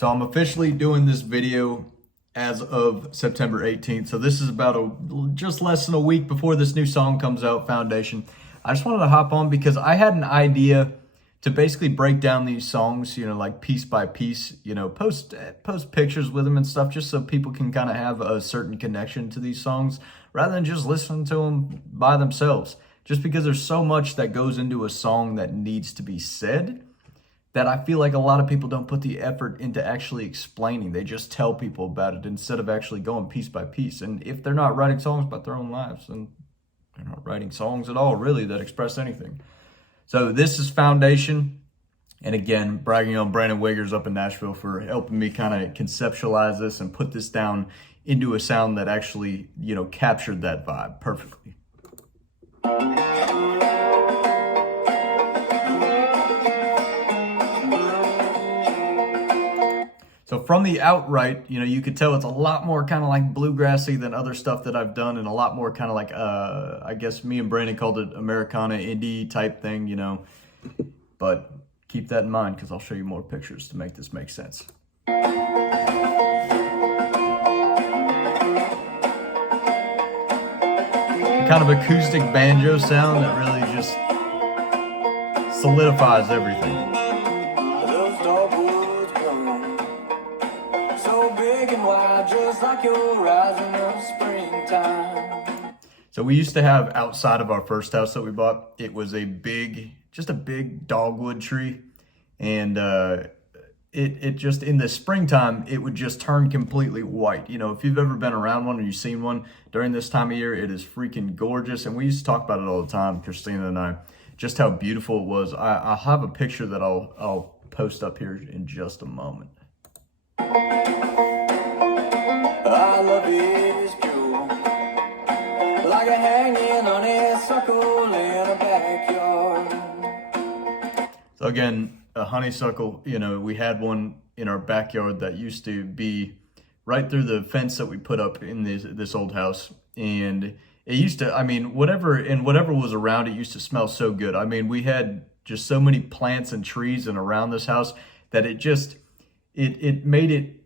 So I'm officially doing this video as of September 18th. So this is about just less than a week before this new song comes out, Foundation. I just wanted to hop on because I had an idea to basically break down these songs, like piece by piece, post pictures with them and stuff, just so people can kind of have a certain connection to these songs rather than just listening to them by themselves. Just because there's so much that goes into a song that needs to be said, that I feel like a lot of people don't put the effort into actually explaining. They just tell people about it instead of actually going piece by piece. And if they're not writing songs about their own lives, then they're not writing songs at all, really, that express anything. So this is Foundation. And again, bragging on Brandon Wiggers up in Nashville for helping me kind of conceptualize this and put this down into a sound that actually, captured that vibe perfectly. So from the outright, you could tell it's a lot more kind of like bluegrassy than other stuff that I've done, and a lot more kind of like, I guess me and Brandon called it Americana indie type thing, But keep that in mind because I'll show you more pictures to make this make sense. Kind of acoustic banjo sound that really just solidifies everything. Just like your rising of springtime. So we used to have outside of our first house that we bought, it was just a big dogwood tree. And it just, in the springtime, it would just turn completely white. If you've ever been around one or you've seen one during this time of year, it is freaking gorgeous. And we used to talk about it all the time, Christina and I, just how beautiful it was. I'll have a picture that I'll post up here in just a moment. I love is pure, like a hanging on a circle in a backyard. So again, a honeysuckle, we had one in our backyard that used to be right through the fence that we put up in this old house. And it used to, whatever was around it used to smell so good. We had just so many plants and trees and around this house that it made it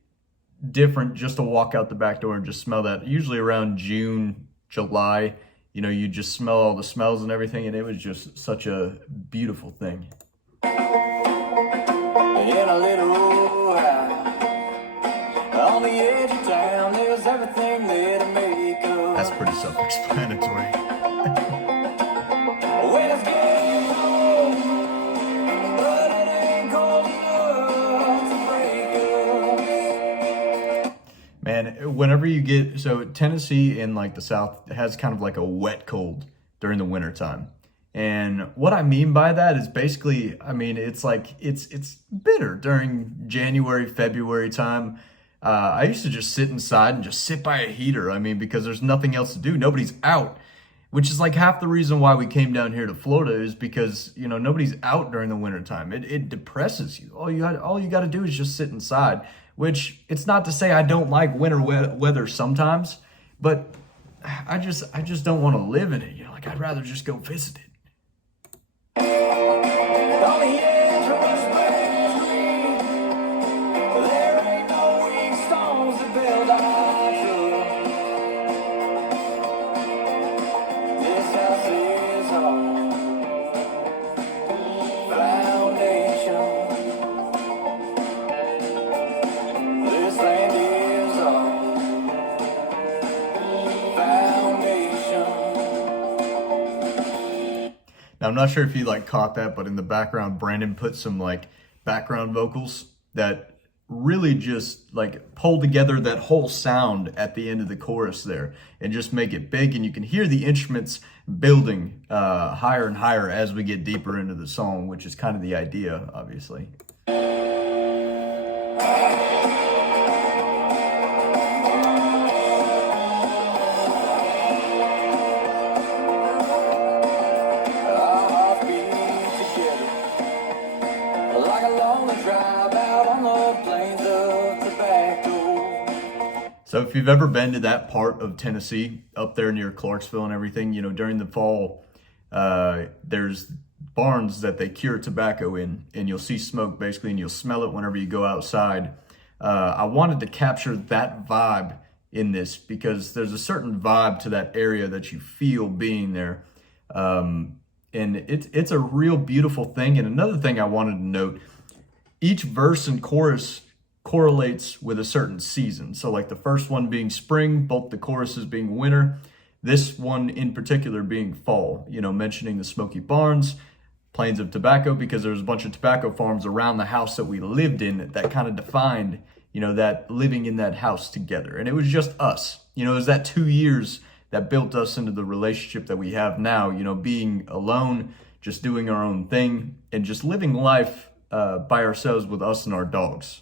different just to walk out the back door and just smell that. Usually around June, July, you just smell all the smells and everything, and it was just such a beautiful thing. In a little house on the edge of town, there's everything there to make up. That's pretty self-explanatory. Man, whenever you get, so Tennessee in like the South has kind of like a wet cold during the winter time. And what I mean by that is basically, it's like, it's bitter during January, February time. I used to just sit inside and just sit by a heater. Because there's nothing else to do. Nobody's out, which is like half the reason why we came down here to Florida is because, nobody's out during the winter time. It depresses you. All you got to do is just sit inside. Which, it's not to say I don't like winter weather sometimes, but I just don't want to live in it. I'd rather just go visit it. Now, I'm not sure if you caught that, but in the background, Brandon put some background vocals that really just pull together that whole sound at the end of the chorus there and just make it big. And you can hear the instruments building higher and higher as we get deeper into the song, which is kind of the idea, obviously. So if you've ever been to that part of Tennessee, up there near Clarksville and everything, during the fall, there's barns that they cure tobacco in, and you'll see smoke basically, and you'll smell it whenever you go outside. I wanted to capture that vibe in this because there's a certain vibe to that area that you feel being there. And it's a real beautiful thing. And another thing I wanted to note, each verse and chorus correlates with a certain season. So like the first one being spring, both the choruses being winter, this one in particular being fall, mentioning the smoky barns, plains of tobacco, because there's a bunch of tobacco farms around the house that we lived in that kind of defined, that living in that house together. And it was just us, it was that 2 years that built us into the relationship that we have now, being alone, just doing our own thing and just living life by ourselves with us and our dogs.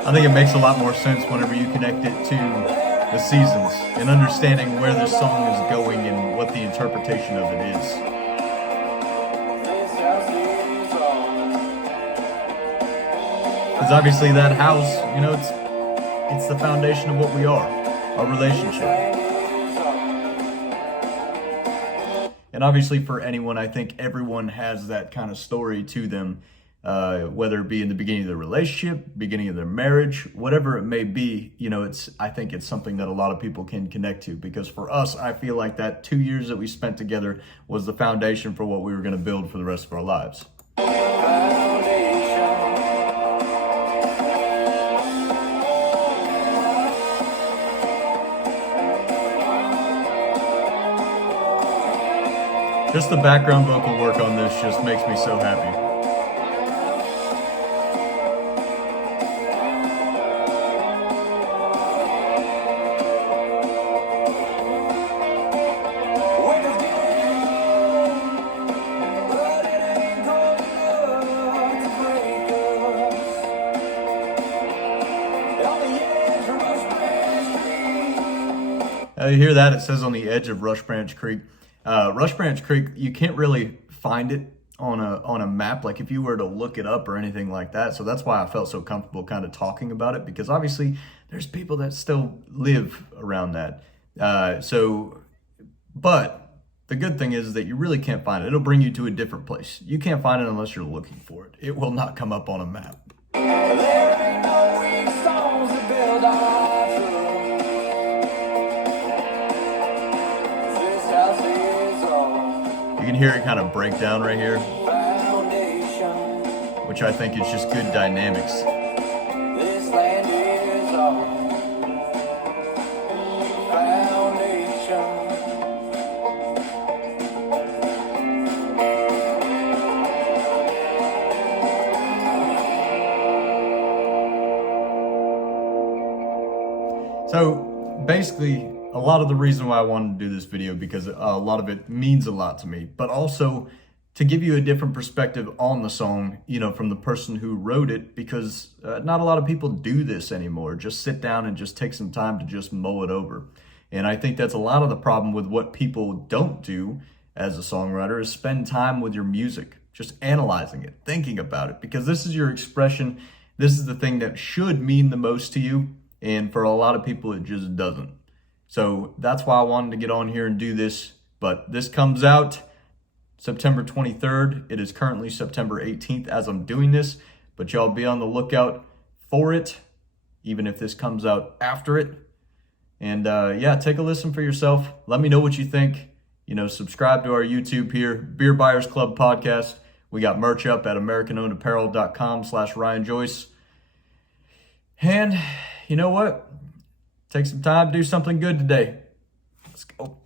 I think it makes a lot more sense whenever you connect it to the seasons and understanding where this song is going and what the interpretation of it is. Because obviously that house, it's the foundation of what we are, our relationship. And obviously for anyone, I think everyone has that kind of story to them. Whether it be in the beginning of their relationship, beginning of their marriage, whatever it may be, I think it's something that a lot of people can connect to, because for us, I feel like that 2 years that we spent together was the foundation for what we were going to build for the rest of our lives. Just the background vocal work on this just makes me so happy. You hear that? It says on the edge of Rush Branch Creek. Rush Branch Creek, you can't really find it on a map, like if you were to look it up or anything like that. So that's why I felt so comfortable kind of talking about it, because obviously there's people that still live around that. But the good thing is that you really can't find it. It'll bring you to a different place. You can't find it unless you're looking for it. It will not come up on a map. There ain't no weak songs to build on. You can hear it kind of break down right here, which I think is just good dynamics. This land is our foundation. So basically, a lot of the reason why I wanted to do this video, because a lot of it means a lot to me, but also to give you a different perspective on the song, from the person who wrote it, because not a lot of people do this anymore. Just sit down and just take some time to just mull it over. And I think that's a lot of the problem with what people don't do as a songwriter, is spend time with your music, just analyzing it, thinking about it, because this is your expression. This is the thing that should mean the most to you. And for a lot of people, it just doesn't. So that's why I wanted to get on here and do this. But this comes out September 23rd. It is currently September 18th as I'm doing this. But y'all be on the lookout for it, even if this comes out after it. And yeah, take a listen for yourself. Let me know what you think. Subscribe to our YouTube here, Beer Buyers Club Podcast. We got merch up at AmericanOwnedApparel.com/Ryan Joyce. And you know what? Take some time, do something good today. Let's go.